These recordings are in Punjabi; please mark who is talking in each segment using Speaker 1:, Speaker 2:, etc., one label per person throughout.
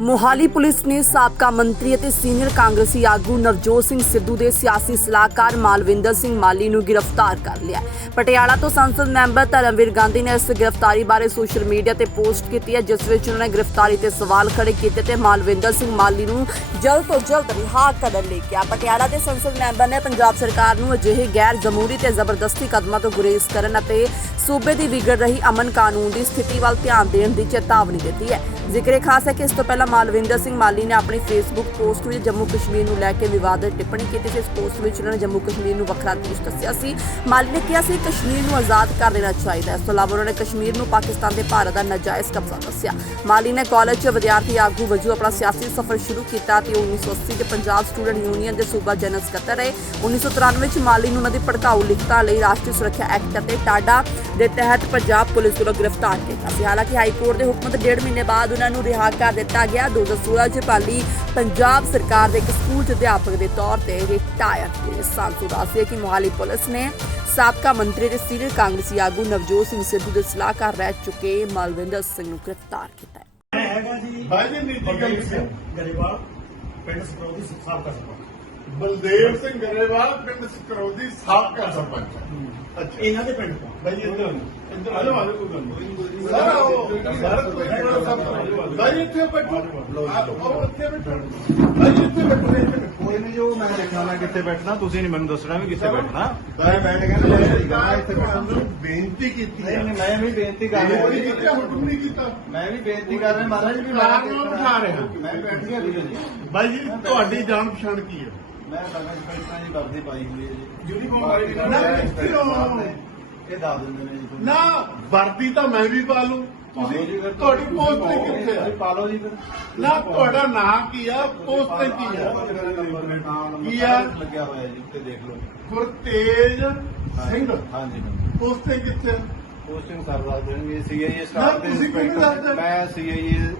Speaker 1: ਮੋਹਾਲੀ ਪੁਲਿਸ ਨੇ ਸਾਬਕਾ ਮੰਤਰੀ ਅਤੇ ਸੀਨੀਅਰ ਕਾਂਗਰਸੀ ਆਗੂ ਨਵਜੋਤ ਸਿੰਘ ਸਿੱਧੂ ਦੇ ਸਿਆਸੀ ਸਲਾਹਕਾਰ ਮਾਲਵਿੰਦਰ ਸਿੰਘ ਮਾਲੀ ਨੂੰ ਗ੍ਰਿਫਤਾਰ ਕਰ ਲਿਆ ਪਟਿਆਲਾ ਤੋਂ ਸੰਸਦ ਮੈਂਬਰ ਧਰਮਵੀਰ ਗਾਂਧੀ ਨੇ ਇਸ ਗ੍ਰਿਫਤਾਰੀ ਬਾਰੇ ਸੋਸ਼ਲ ਮੀਡੀਆ ਤੇ ਪੋਸਟ ਕੀਤੀ ਹੈ, ਜਿਸ ਵਿੱਚ ਉਹਨਾਂ ਨੇ ਗ੍ਰਿਫਤਾਰੀ ਤੇ ਸਵਾਲ ਖੜੇ ਕੀਤੇ ਤੇ ਮਾਲਵਿੰਦਰ ਸਿੰਘ ਮਾਲੀ ਨੂੰ ਜਲਦ ਤੋਂ ਜਲਦ ਰਿਹਾ ਕਰਨ ਲਈ ਕਿਹਾ। ਪਟਿਆਲਾ ਦੇ ਸੰਸਦ ਮੈਂਬਰ ਨੇ ਪੰਜਾਬ ਸਰਕਾਰ ਨੂੰ ਅਜਿਹੇ ਗੈਰ ਜਮਹੂਰੀ ਤੇ ਜ਼ਬਰਦਸਤੀ ਕਦਮਾਂ ਤੋਂ ਗੁਰੇਜ਼ ਕਰਨ ਅਤੇ ਸੂਬੇ ਦੀ ਵਿਗੜ ਰਹੀ ਅਮਨ ਕਾਨੂੰਨ ਦੀ ਸਥਿਤੀ ਵੱਲ ਧਿਆਨ ਦੇਣ ਦੀ ਚੇਤਾਵਨੀ ਦਿੱਤੀ ਹੈ। ਜ਼ਿਕਰੇ ਖਾਸ ਹੈ ਕਿ ਇਸ ਤੋਂ ਪਹਿਲਾਂ ਮਾਲਵਿੰਦਰ ਸਿੰਘ ਮਾਲੀ ਨੇ ਆਪਣੀ ਫੇਸਬੁੱਕ ਪੋਸਟ ਵਿੱਚ ਜੰਮੂ ਕਸ਼ਮੀਰ ਨੂੰ ਲੈ ਕੇ ਵਿਵਾਦਤ ਟਿੱਪਣੀ ਕੀਤੀ ਸੀ। ਇਸ ਪੋਸਟ ਵਿੱਚ ਉਹਨਾਂ ਨੇ ਜੰਮੂ ਕਸ਼ਮੀਰ ਨੂੰ ਵੱਖਰਾ ਦੇਸ਼ ਦੱਸਿਆ ਸੀ। ਮਾਲੀ ਨੇ ਕਿਹਾ ਸੀ, ਕਸ਼ਮੀਰ ਨੂੰ ਆਜ਼ਾਦ ਕਰ ਦੇਣਾ ਚਾਹੀਦਾ ਇਸ ਤੋਂ ਇਲਾਵਾ ਉਹਨਾਂ ਨੇ ਕਸ਼ਮੀਰ ਨੂੰ ਪਾਕਿਸਤਾਨ ਦੇ ਭਾਰਤ ਦਾ ਨਾਜਾਇਜ਼ ਕਬਜ਼ਾ ਦੱਸਿਆ। ਮਾਲੀ ਨੇ ਕਾਲਜ 'ਚ ਵਿਦਿਆਰਥੀ ਆਗੂ ਵਜੋਂ ਆਪਣਾ ਸਿਆਸੀ ਸਫ਼ਰ ਸ਼ੁਰੂ ਕੀਤਾ ਤੇ ਉਹ 1980 'ਚ ਪੰਜਾਬ ਸਟੂਡੈਂਟ ਯੂਨੀਅਨ ਦੇ ਸੂਬਾ ਜਨਰਲ ਸਕੱਤਰ ਰਹੇ। 1993 'ਚ ਮਾਲੀ ਨੂੰ ਉਹਨਾਂ ਦੀ ਭੜਕਾਊ ਲਿਖਤਾਂ ਲਈ ਰਾਸ਼ਟਰੀ ਸੁਰੱਖਿਆ ਐਕਟ ਅਤੇ ਟਾਡਾ ਦੇ ਤਹਿਤ ਪੰਜਾਬ ਪੁਲਿਸ ਵੱਲੋਂ ਗ੍ਰਿਫਤਾਰ ਕੀਤਾ ਸੀ। ਹਾਲਾਂਕਿ ਹਾਈ ਕੋਰਟ ਦੇ ਹੁਕਮ ਤੋਂ ਡੇਢ ਮਹੀਨੇ ਬਾਅਦ ਉਹਨਾਂ ਨੂੰ ਰਿਹਾ ਕਰ ਦਿੱਤਾ ਗਿਆ। 2016 'ਚ ਪਾਲੀ ਪੰਜਾਬ ਸਰਕਾਰ ਦੇ ਇੱਕ ਸਕੂਲ 'ਚ ਅਧਿਆਪਕ ਦੇ ਤੌਰ ਤੇ ਰਿਟਾਇਰ ਹੋਏ ਸਨ ਸੋ। ਦੱਸਦੇ ਕਿ ਮੋਹਾਲੀ ਪੁਲਿਸ ਨੇ ਸਾਬਕਾ ਮੰਤਰੀ ਤੇ ਸੀਨੀਅਰ ਕਾਂਗਰਸੀ ਆਗੂ ਨਵਜੋਤ ਸਿੰਘ ਸਿੱਧੂ ਦੇ ਸਲਾਹਕਾਰ ਰਹਿ ਚੁੱਕੇ। ਮਲਵਿੰਦਰ ਸਿੰਘ ਨੂੰ ਗ੍ਰਿਫਤਾਰ ਕੀਤਾ ਹੈ।
Speaker 2: ਹੈਗਾ ਜੀ
Speaker 3: ਭਾਈ ਜੀ
Speaker 2: ਗਰੇਵਾਲ ਪਿੰਡ ਸਕਰੋਦੀ ਸਾਬਕਾ ਸਰਪੰਚ।
Speaker 3: ਬਲਦੇਵ ਸਿੰਘ ਗਰੇਵਾਲ ਪਿੰਡ ਸਕਰੋਦੀ ਸਾਬਕਾ ਸਰਪੰਚ। ਅੱਛਾ।
Speaker 2: ਇਹਨਾਂ ਦੇ ਪਿੰਡ ਤੋਂ।
Speaker 3: ਭਾਈ ਜੀ ਇੱਧਰ ਇੱਧਰ ਆ ਜਾਓ ਕੋਈ ਸਰ ਆਓ। ਸਰ ਕੋਈ ਗੱਲ ਨਹੀਂ ਭਾਈ ਜੀ ਇੱਥੇ ਬੈਠੋ। ਆਓ ਇੱਥੇ ਬੈਠੋ। ਜੀ ਇੱਥੇ ਬੈਠੋ।
Speaker 4: ਕੋਈ ਨਹੀਂ ਜੋ ਮੈਂ ਦੇਖਣਾ ਮੈਂ ਕਿੱਥੇ ਬੈਠਣਾ ਤੁਸੀਂ ਨਹੀਂ ਮੈਨੂੰ ਦੱਸਣਾ ਵੀ ਕਿੱਥੇ ਬੈਠਣਾ।
Speaker 3: ਮੈਂ
Speaker 4: ਬੈਠ ਗਿਆ ਨਾ, ਮੈਂ ਇੱਥੇ ਬੈਠਾ।
Speaker 3: ਤੁਹਾਨੂੰ ਬੇਨਤੀ ਕੀਤੀ
Speaker 4: ਨਹੀਂ
Speaker 3: ਹੈ
Speaker 4: ਨਹੀਂ ਮੈਂ ਵੀ ਬੇਨਤੀ ਕਰ
Speaker 3: ਮੈਂ
Speaker 4: ਰਿਹਾ
Speaker 3: ਨਹੀਂ ਕੀਤਾ ਹੁਕਮ ਨਹੀਂ ਕੀਤਾ।
Speaker 4: ਮੈਂ ਵੀ ਬੇਨਤੀ ਕਰ ਰਿਹਾ ਮਹਾਰਾਜ ਵੀ
Speaker 3: ਨੂੰ ਬਿਠਾ ਰਿਹਾ।
Speaker 4: ਮੈਂ ਬੈਠ ਗਿਆ
Speaker 3: ਭਾਈ ਜੀ ਤੁਹਾਡੀ ਜਾਣ ਪਛਾਣ ਕੀ ਹੈ
Speaker 4: ਮੈਂ ਸਮਝ ਪੈਸਾ ਜੀ ਵਰਦੀ ਪਾਈ ਹੋਈ ਹੈ ਜੀ
Speaker 3: Uniform ਵਾਲੀ ਵੀ
Speaker 4: ਨਾ,
Speaker 3: ਨਾ,
Speaker 4: ਇਸ ਤਰ੍ਹਾਂ
Speaker 3: ਕਿਉਂ?
Speaker 4: ਨੇ, ਇਹ ਦੱਸ ਦਿੰਦੇ ਨੇ ਜੀ ਤੁਹਾਨੂੰ।
Speaker 3: ਨਾ ਵਰਦੀ ਤਾਂ ਮੈਂ ਵੀ ਪਾ ਲੂੰ ਤੁਸੀਂ। ਤੁਹਾਡੀ ਪੋਸਟ ਤੇ ਕਿੱਥੇ
Speaker 4: ਤੁਸੀਂ
Speaker 3: ਹੈ
Speaker 4: ਪਾ ਲਓ ਜੀ ਫਿਰ
Speaker 3: ਨਾ ਤੁਹਾਡਾ ਨਾਮ ਕੀ ਆ ਪੋਸਟ ਤੇ ਕੀ ਆ ਕੀ ਆ?
Speaker 4: ਲੱਗਿਆ ਹੋਇਆ ਜੀ ਉੱਤੇ ਦੇਖ ਲਓ
Speaker 3: ਗੁਰਤੇਜ ਸਿੰਘ
Speaker 4: ਹਾਂਜੀ
Speaker 3: ਪੋਸਟ ਤੇ ਕਿੱਥੇ ਆ?
Speaker 4: ਪੋਸਟਿੰਗ ਸਰ ਦੱਸ ਦੇਣਗੇ ਸੀਆਈਏ
Speaker 3: ਨਾ,
Speaker 4: ਸਟਾਫ ਦੇ
Speaker 3: ਤੁਸੀਂ ਕਿਉਂ ਨਹੀਂ ਦੱਸਦੇ?
Speaker 4: ਮੈਂ ਸੀਆਈਏ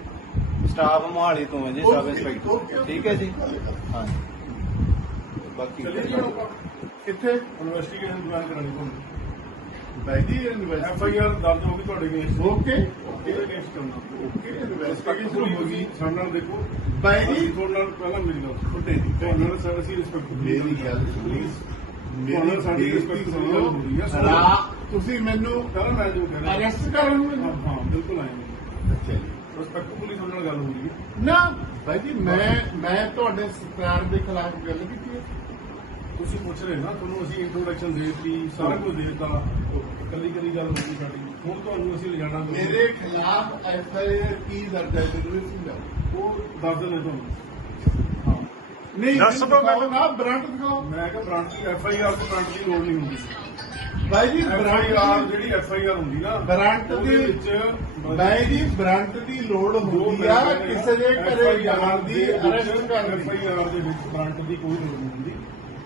Speaker 4: ਸਟਾਫ ਮੋਹਾਲੀ ਤੋਂ ਹਾਂ ਜੀ ਸਬ
Speaker 3: Okay,
Speaker 4: ਇੰਸਪੈਕਟਰ
Speaker 3: okay,
Speaker 4: ਠੀਕ ਹੈ ਜੀ. ਹਾਂਜੀ ਬਾਕੀ।
Speaker 3: ਕਿੱਥੇ?
Speaker 5: ਇਨਵੈਸਟੀਗੇਸ਼ਨ ਜੁਆਇਨ ਕਰਾਣੀ ਤੁਹਾਨੂੰ।
Speaker 3: ਬਾਈ ਜੀ
Speaker 5: ਐਫ ਆਈ ਆਰ ਦਰਜ ਹੋ ਗਈ ਤੁਹਾਡੇ ਅਗੇਂਸਟ
Speaker 3: ਓਕੇ।
Speaker 5: ਇਹਦੇ ਅਗੇਂਸਟ ਕਰਨਾ।
Speaker 3: ਓਕੇ।
Speaker 5: ਇਨਵੈਸਟੀਗੇਸ਼ਨ
Speaker 3: ਇਨਵੈਸਟੀਗੇਸ਼ਨ
Speaker 5: ਹੋ ਗਈ। ਸਾਡੇ ਨਾਲ ਦੇਖੋ।
Speaker 3: ਬਾਈ ਜੀ।
Speaker 5: ਅਸੀਂ ਤੁਹਾਡੇ ਨਾਲ ਪਹਿਲਾਂ ਮੇਰੀ ਗੱਲ ਸੁਣੋ। ਤੁਹਾਡੇ ਨਾਲ ਸਾਡੀ ਅਸੀਂ ਰਿਸਪੈਕਟ
Speaker 3: ਮੇਰੀ ਗੱਲ
Speaker 5: ਪਲੀਜ਼
Speaker 3: ਮੇਰੀ
Speaker 5: ਸਾਡੀ
Speaker 3: ਸਾਡੀ
Speaker 5: ਰਿਸਪੈਕਟ
Speaker 3: ਰਿਸਪੈਕਟ
Speaker 5: ਸੁਣੋ। ਹੁੰਦੀ ਹੈ।
Speaker 3: ਰਾ ਤੁਸੀਂ ਮੈਨੂੰ
Speaker 5: ਪਹਿਲਾਂ ਮੈਂ ਜੋ ਕਹਿ ਰਿਹਾ
Speaker 3: ਅਰੈਸਟ ਕਰਨ ਨੂੰ
Speaker 5: ਹਾਂ ਹਾਂ ਬਿਲਕੁਲ ਆਏ
Speaker 3: ਅੱਛਾ ਜੀ।
Speaker 5: ਰਿਸਪੈਕਟਫੁਲੀ ਤੁਹਾਡੇ ਨਾਲ ਗੱਲ ਹੋ ਰਹੀ ਹੈ
Speaker 3: ਨਾ ਬਾਈ ਜੀ ਮੈਂ ਮੈਂ ਤੁਹਾਡੇ ਸਰਕਾਰ ਦੇ ਖਿਲਾਫ ਗੱਲ ਕੀਤੀ ਹੈ।
Speaker 5: ਤੁਸੀਂ ਪੁੱਛ ਰਹੇ ਨਾ ਤੁਹਾਨੂੰ ਅਸੀਂ ਇੰਟਰੋਡਕਸ਼ਨ ਦੇ ਦਿੱਤੀ ਸਾਰਾ ਕੁਝ ਦੇ ਦਿੱਤਾ। ਕੱਲੀ ਕੱਲੀ ਗੱਲ ਹੋ ਗਈ ਸਾਡੀ। ਹੁਣ ਤੁਹਾਨੂੰ ਅਸੀਂ ਲਿਜਾਣਾ
Speaker 3: ਮੇਰੇ ਖਿਲਾਫ ਐਫ ਆਈ ਆਰ ਕੀ ਦਰਜ ਹੈ ਜ਼ਰੂਰ ਸਿੰਘ
Speaker 5: ਉਹ ਦੱਸ ਦਿੰਦੇ ਤੁਹਾਨੂੰ। ਹਾਂ।
Speaker 3: ਨਹੀਂ
Speaker 4: ਦੱਸ
Speaker 3: ਦੋ ਨਾ ਬ੍ਰਾਂਡ ਦਿਖਾਓ।
Speaker 5: ਮੈਂ ਕਿਹਾ ਬ੍ਰਾਂਚ ਦੀ ਐਫ ਆਈ ਆਰ ਤੋਂ ਬ੍ਰਾਂਚ ਦੀ ਲੋੜ ਨਹੀਂ ਹੁੰਦੀ।
Speaker 3: ਬਾਈ ਜੀ
Speaker 5: ਆਰ ਜਿਹੜੀ ਐਫ ਆਈ ਆਰ ਹੁੰਦੀ ਨਾ
Speaker 3: ਬ੍ਰਾਂਟ ਦੀ
Speaker 5: ਵਿੱਚ
Speaker 3: ਬਾਈ ਜੀ ਬ੍ਰਾਂਟ ਦੀ ਲੋੜ ਹੁੰਦੀ ਆ ਕਿਸੇ ਦੇ ਘਰੇ ਜਾਣ ਦੀ ਅਰੈਸਟ ਕਰਨ।
Speaker 5: ਐਫ
Speaker 3: ਦੀ
Speaker 5: ਆਈ ਆਰ ਦੇ ਵਿੱਚ ਬ੍ਰਾਂਟ ਦੀ ਕੋਈ ਲੋੜ ਨਹੀਂ ਹੁੰਦੀ।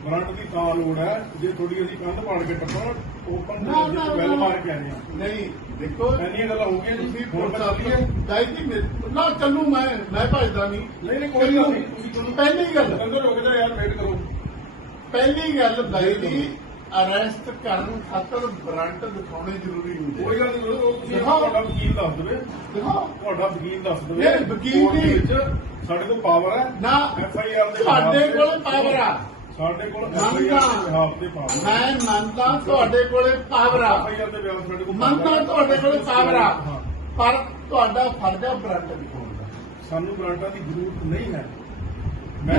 Speaker 5: ਬ੍ਰਾਂਟ ਦੀ ਤਾਂ ਲੋੜ ਹੈ ਜੇ ਥੋੜੀ ਅਸੀਂ ਕੰਧ ਪਾੜ ਕੇ ਟੱਪਣਾ ਓਪਨ
Speaker 3: ਨਾ, ਨਾ,
Speaker 5: ਬੈਲ
Speaker 3: ਨਾ।
Speaker 5: ਮਾਰ ਕੇ ਆਏ ਆ।
Speaker 3: ਨਹੀਂ ਦੇਖੋ
Speaker 5: ਇੰਨੀਆਂ ਗੱਲਾਂ ਹੋ ਗਈਆਂ ਜੀ
Speaker 3: ਤੁਸੀਂ
Speaker 5: ਬਤਾ
Speaker 3: ਆਫੀ
Speaker 5: ਦਈਏ
Speaker 3: ਬਾਈ ਜੀ ਮੇਰੇ- ਨਾ ਚੱਲੂ ਮੈਂ ਮੈਂ ਭਜਦਾ ਨਹੀਂ।
Speaker 5: ਨਹੀਂ ਨਹੀਂ ਕੋਈ ਗੱਲ ਨਹੀਂ। ਤੁਸੀਂ ਚਲੋ।
Speaker 3: ਪਹਿਲੀ ਗੱਲ
Speaker 5: ਅੰਦਰ ਰੁਕ ਜਾ ਯਾਰ ਵੇਟ ਕਰੋ।
Speaker 3: ਪਹਿਲੀ ਗੱਲ ਬਾਈ ਜੀ ਅਰੈਸਟ ਕਰਨ ਖਾਤਰ ਬ੍ਰਾਂਟ ਦਿਖਾਉਣੇ ਜ਼ਰੂਰੀ ਹੁੰਦੇ
Speaker 5: ਕੋਈ ਗੱਲ ਨਹੀਂ ਉਹ ਤੁਸੀਂ
Speaker 3: ਦਿਖਾਓ।
Speaker 5: ਤੁਹਾਡਾ ਵਕੀਲ ਦੱਸ ਦੇਵੇ।
Speaker 3: ਦਿਖਾਓ।
Speaker 5: ਤੁਹਾਡਾ ਵਕੀਲ ਦੱਸ ਦੇਵੇ।
Speaker 3: ਨਹੀਂ, ਵਕੀਲ
Speaker 5: ਕੋਰਟ ਦੇ
Speaker 3: ਨਹੀਂ।
Speaker 5: ਵਿੱਚ ਸਾਡੇ ਕੋਲ ਪਾਵਰ ਹੈ।
Speaker 3: ਨਾ
Speaker 5: ਐਫ ਆਈ ਆਰ ਦੇ
Speaker 3: ਤੁਹਾਡੇ ਕੋਲ ਪਾਵਰ ਆ।
Speaker 5: ਸਾਡੇ ਕੋਲ ਐਫ ਆਈ
Speaker 3: ਮੰਨਦਾ
Speaker 5: ਆਰ ਦੇ ਬਿਹਾਫ ਤੇ ਪਾਵਰ ਹੈ
Speaker 3: ਮੈਂ ਮੰਨਦਾ ਤੁਹਾਡੇ ਕੋਲੇ ਪਾਵਰ ਆ ਮੰਨਦਾ। ਤੁਹਾਡੇ ਕੋਲੇ ਪਾਵਰ। ਪਰ ਤੁਹਾਡਾ ਫਰਜ਼ ਦਿਖਾਉਣ ਦਾ
Speaker 5: ਸਾਨੂੰ ਦੀ ਜ਼ਰੂਰਤ ਨਹੀਂ ਹੈ ਮੈਂ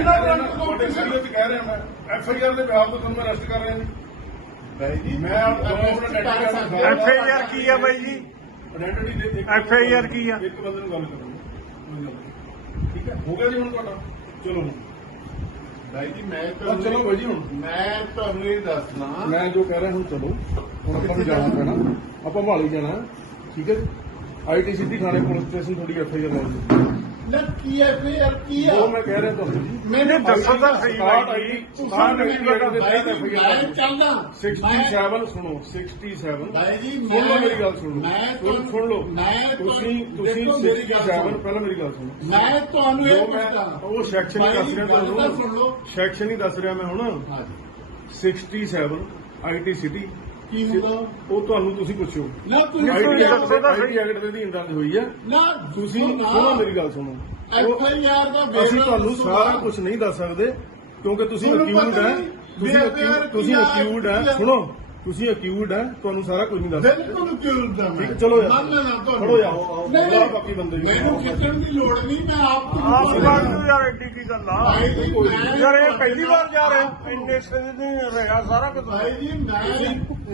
Speaker 5: ਤੁਹਾਡੇ ਕਹਿ ਰਿਹਾ ਮੈਂ ਐਫ ਆਈ ਆਰ ਦੇ ਬਿਹਾਫ ਤੋਂ ਤੁਹਾਨੂੰ ਅਰੈਸਟ ਕਰ ਰਿਹਾ ਜੀ
Speaker 3: ਬਾਈ ਜੀ
Speaker 5: ਮੈਂ ਆਪ-
Speaker 3: arrest ਕਰ ਸਕਦਾ।
Speaker 4: FIR ਕੀ ਆ ਬਾਈ ਜੀ?
Speaker 5: ਇੱਕ
Speaker 4: FIR ਕੀ ਆ?
Speaker 5: ਇੱਕ ਬੰਦੇ ਨੂੰ ਗੱਲ ਕਰੋ। ਠੀਕ ਹੈ ਹੋ ਗਿਆ ਜੀ ਹੁਣ ਤੁਹਾਡਾ ਚਲੋ
Speaker 3: ਬਾਈ ਜੀ ਮੈਂ
Speaker 5: ਹਾਂ, ਚਲੋ ਬਾਈ ਜੀ ਹੁਣ।
Speaker 3: ਮੈਂ ਤੁਹਾਨੂੰ ਇਹ ਦੱਸਣਾ।
Speaker 5: ਮੈਂ ਜੋ ਕਹਿ ਰਿਹਾ ਹੁਣ ਚਲੋ ਹੁਣ ਆਪਾਂ ਨੂੰ ਜਾਣਾ ਪੈਣਾ। ਆਪਾਂ ਭਾਲੀ ਜਾਣਾ ਠੀਕ ਹੈ ਆਈਟੀ ਸਿੱਧੀ ਥਾਣੇ ਪੁਲਿਸ ਸਟੇਸ਼ਨ ਥੋੜੀ ਐਫ ਆਈ ਆਰ ਲਾਉਣੀ
Speaker 3: ਨਾ ਕੀ ਹੈ ਫੇਰ ਕੀ ਆ।
Speaker 5: ਉਹ ਮੈਂ ਕਹਿ ਰਿਹਾ ਤੁਹਾਨੂੰ
Speaker 3: ਮੈਨੂੰ
Speaker 4: ਦੱਸੋ ਤਾਂ ਸਹੀ ਬਾਈ ਜੀ।
Speaker 3: ਤੁਸੀਂ ਮੈਨੂੰ ਬਾਈ ਜੀ ਮੈਂ ਚਾਹੁੰਦਾ
Speaker 5: 67 ਸੁਣੋ 67
Speaker 3: ਬਾਈ ਜੀ
Speaker 5: ਸੁਣ ਲਓ ਮੇਰੀ ਗੱਲ ਸੁਣ ਲਓ। ਸੁਣ- ਲਓ।
Speaker 3: ਮੈਂ
Speaker 5: ਤੁਸੀਂ ਤੁਸੀਂ
Speaker 3: ਮੇਰੀ ਗੱਲ
Speaker 5: 67
Speaker 3: ਸੁਣੋ।
Speaker 5: ਪਹਿਲਾਂ ਮੇਰੀ ਗੱਲ ਸੁਣੋ।
Speaker 3: ਮੈਂ ਤੁਹਾਨੂੰ ਇਹ ਪੁੱਛਦਾ।
Speaker 5: ਉਹ ਸੈਕਸ਼ਨ ਹੀ ਦੱਸ ਰਿਹਾ
Speaker 3: ਗੱਲ ਤਾਂ ਸੁਣ
Speaker 5: ਤੁਹਾਨੂੰ
Speaker 3: ਲਓ।
Speaker 5: ਸੈਕਸ਼ਨ ਹੀ ਦੱਸ ਰਿਹਾ ਮੈਂ ਹੁਣ।
Speaker 3: ਹਾਂਜੀ।
Speaker 5: 67 ਆਈਟੀ ਸਿਟੀ
Speaker 3: ਕੀ ਹੁੰਦਾ?
Speaker 5: ਉਹ ਤੁਹਾਨੂੰ ਤੁਸੀਂ ਪੁੱਛੋ।
Speaker 3: ਨਾ ਤੂੰ
Speaker 5: ਆਈਟੀ
Speaker 3: ਦੱਸੋ ਤਾਂ
Speaker 5: ਆਈਟੀ ਐਕਟ ਦੇ ਅਧੀਨ ਦਰਜ ਹੋਈ ਹੈ
Speaker 3: ਨਾ
Speaker 5: ਤੁਸੀਂ ਸੁਣੋ ਮੇਰੀ ਗੱਲ ਸੁਣੋ।
Speaker 3: ਐਫ ਆਈ ਆਰ ਦਾ
Speaker 5: ਅਸੀਂ ਤੁਹਾਨੂੰ ਸਾਰਾ ਕੁਝ ਨਹੀਂ ਦੱਸ ਸਕਦੇ ਕਿਉਂਕਿ ਤੁਸੀਂ
Speaker 3: ਪਤਾ
Speaker 5: ਹੈ। ਤੁਸੀਂ ਤੁਸੀਂ
Speaker 3: ਆ,
Speaker 5: ਅਕਿਊਡ ਹੈ।
Speaker 3: ਆ।
Speaker 5: ਸੁਣੋ। ਤੁਸੀਂ ਅਕਿਊਡ ਹੈ ਤੁਹਾਨੂੰ ਸਾਰਾ ਕੁਝ ਨਹੀਂ ਦੱਸ
Speaker 3: ਬਿਲਕੁਲ ਕਿਉਂ ਦਾ ਮੈਂ
Speaker 5: ਚਲੋ ਯਾਰ।
Speaker 3: ਮੰਨਣਾ ਤੁਹਾਨੂੰ
Speaker 5: ਖੜੋ ਯਾਰ।
Speaker 3: ਨਹੀਂ
Speaker 5: ਬੁਲਾਓ ਬਾਕੀ ਬੰਦੇ ਵੀ।
Speaker 3: ਮੈਨੂੰ ਖਿੱਚਣ ਦੀ ਲੋੜ ਨਹੀਂ ਮੈਂ ਆਪ ਤੋਂ
Speaker 6: ਆਪ ਬਾਤ ਨੂੰ ਯਾਰ ਐਡੀ ਕੀ ਗੱਲ ਆ
Speaker 3: ਭਾਈ ਜੀ ਮੈਂ
Speaker 6: ਯਾਰ ਇਹ ਪਹਿਲੀ ਵਾਰ ਜਾ ਰਹੇ। ਇੰਨੇ ਸਿਰ ਨਹੀਂ ਰਿਹਾ ਸਾਰਾ ਕੁਝ
Speaker 3: ਭਾਈ ਜੀ ਮੈਂ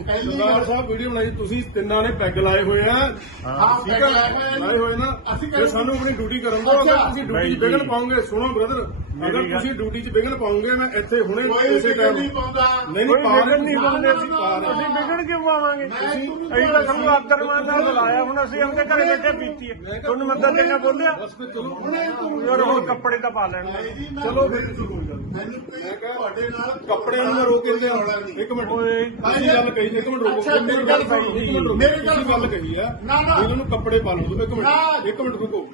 Speaker 3: ਪਹਿਲੀ
Speaker 5: ਸਰਦਾਰ
Speaker 3: ਵਾਰ
Speaker 5: ਸਾਹਿਬ ਵੀਡੀਓ ਬਣਾਈ ਤੁਸੀਂ ਤਿੰਨਾਂ ਨੇ ਪੈਗ ਲਾਏ ਹੋਏ ਆ
Speaker 3: ਹਾਂ
Speaker 5: ਠੀਕ
Speaker 3: ਪੈਗ
Speaker 5: ਹੈ
Speaker 3: ਲਾਏ ਹੋਏ ਆ।
Speaker 5: ਲਾਏ ਹੋਏ ਨਾ
Speaker 3: ਅਸੀਂ
Speaker 5: ਜੇ ਸਾਨੂੰ ਆਪਣੀ ਡਿਊਟੀ ਕਰਨ ਦਿਓ ਅਗਰ
Speaker 3: ਅੱਛਾ।
Speaker 5: ਤੁਸੀਂ ਡਿਊਟੀ
Speaker 6: ਜੀ।
Speaker 5: ਵਿਗਨ ਪਾਉਂਗੇ ਸੁਣੋ ਬ੍ਰਦਰ ਅਗਰ
Speaker 6: ਮੇਰੀ ਗੱਲ-
Speaker 5: ਤੁਸੀਂ ਡਿਊਟੀ 'ਚ ਵਿਗਨ ਪਾਉਂਗੇ ਮੈਂ ਇੱਥੇ ਹੁਣੇ
Speaker 3: ਕੋਈ
Speaker 5: ਇਸੇ ਟਾਈਮ
Speaker 3: ਨਹੀਂ ਪਾਉਂਦਾ
Speaker 5: ਨਹੀਂ
Speaker 6: ਕੋਈ
Speaker 5: ਨਹੀਂ ਪਾ
Speaker 6: ਵਿਗੜ ਨਹੀਂ ਪਾਉਂਦੇ ਅਸੀਂ
Speaker 5: ਪਾ
Speaker 6: ਅਸੀਂ ਵਿਗੜ ਕਿਉਂ ਪਾਵਾਂਗੇ
Speaker 3: ਮੈਂ ਤੁਹਾਨੂੰ
Speaker 6: ਅਸੀਂ ਤਾਂ ਸਾਨੂੰ ਆਦਰ ਮਾਨ ਨਾਲ ਬੁਲਾਇਆ ਹੁਣ ਅਸੀਂ ਆਪਣੇ ਘਰੇ ਬੈਠੇ ਪੀਤੀ ਹੈ। ਤੁਹਾਨੂੰ ਮੈਂ ਤਾਂ ਦੇਣਾ ਬੋਲਿਆ। ਯਾਰ ਹੁਣ ਕੱਪੜੇ ਤਾਂ ਪਾ ਲੈਣ
Speaker 5: ਚਲੋ ਫਿਰ ਤੁਸੀਂ ਨਹੀਂ।
Speaker 3: ਕੋਈ ਤੁਹਾਡੇ ਨਾਲ
Speaker 5: ਕੱਪੜਿਆਂ ਨੂੰ ਮੈਂ ਰੋਕ ਕੇ ਲਿਆ ਇੱਕ ਮਿੰਟ।
Speaker 6: ਓਏ।
Speaker 5: ਤੁਸੀਂ ਗੱਲ ਕਹੀ ਇੱਕ ਮਿੰਟ ਰੁਕੋ।
Speaker 3: ਮੇਰੀ ਗੱਲ ਸੁਣੋ। ਮੇਰੀ ਗੱਲ
Speaker 5: ਤੁਸੀਂ ਗੱਲ ਕਹੀ ਆ।
Speaker 3: ਨਾ, ਨਾ।
Speaker 5: ਇਹਨਾਂ ਨੂੰ ਕੱਪੜੇ ਪਾ ਲਓ। ਇੱਕ। ਮਿੰਟ। ਇੱਕ ਮਿੰਟ ਰੁਕੋ।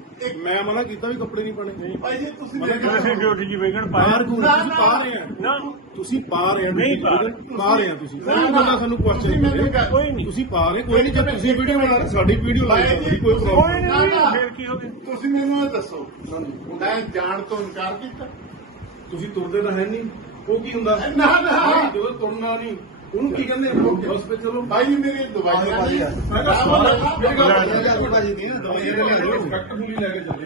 Speaker 5: ਮੈਂ ਮਨਾ ਕੀਤਾ ਵੀ ਕੱਪੜੇ ਨਹੀਂ ਪਾਣੇ
Speaker 3: ਭਾਈ ਜੀ ਤੁਸੀਂ
Speaker 6: ਅਸੀਂ ਡਿਊਟੀ ਜੀ
Speaker 5: ਬਾਹਰ
Speaker 6: ਪਾਇਆ
Speaker 5: ਕਿਉਂ
Speaker 3: ਨਾ,
Speaker 5: ਤੁਸੀਂ
Speaker 3: ਨਾ।
Speaker 5: ਪਾ ਰਹੇ ਆ।
Speaker 6: ਨਾ।
Speaker 5: ਤੁਸੀਂ ਪਾ ਰਹੇ ਆ
Speaker 6: ਨਹੀਂ ਪਾ ਰਹੇ।
Speaker 5: ਪਾ ਰਹੇ ਆ ਤੁਸੀਂ। ਕੋਈ। ਬੰਦਾ ਸਾਨੂੰ ਕੁਐਸਚਨ
Speaker 3: ਮੈਨੂੰ
Speaker 5: ਕਰੇ
Speaker 6: ਕੋਈ ਨਹੀਂ।
Speaker 5: ਤੁਸੀਂ ਪਾ ਰਹੇ ਕੋਈ ਨਹੀਂ ਜੇ ਤੁਸੀਂ ਵੀਡੀਓ ਬਣਾ ਰਹੇ ਸਾਡੀ ਵੀਡੀਓ
Speaker 3: ਭਾਈ
Speaker 5: ਲਾਈਕ
Speaker 3: ਜੀ,
Speaker 5: ਕੋਈ
Speaker 6: ਕੋਈ
Speaker 5: ਪ੍ਰੋਬਲਮ
Speaker 6: ਨਹੀਂ। ਫੇਰ ਕੀ ਹੋ ਗਿਆ?
Speaker 3: ਤੁਸੀਂ ਮੈਨੂੰ ਇਹ ਦੱਸੋ। ਮੈਂ ਜਾਣ ਤੋਂ ਇਨਕਾਰ ਕੀਤਾ।
Speaker 5: ਤੁਸੀਂ ਤੁਰਦੇ ਤਾਂ ਹੈ ਨਹੀਂ। ਉਹ ਕੀ ਹੁੰਦਾ?
Speaker 3: ਨਾ, ਨਾ।
Speaker 5: ਜਦੋਂ ਤੁਰਨਾ ਨਹੀਂ ਉਹਨੂੰ ਕੀ ਕਹਿੰਦੇ ਚਲੋ
Speaker 3: ਭਾਈ ਮੇਰੀ ਦਵਾਈਆਂ ਨਹੀਂ
Speaker 5: ਮੈਂ ਕਿਹਾ ਸਾਰਾ ਮੇਰੀ ਗੱਲ
Speaker 3: ਦਵਾਈਆਂ
Speaker 5: ਭਾਜੀ ਦੀ ਦਵਾਈ ਲੈ ਕੇ ਚੱਲੇ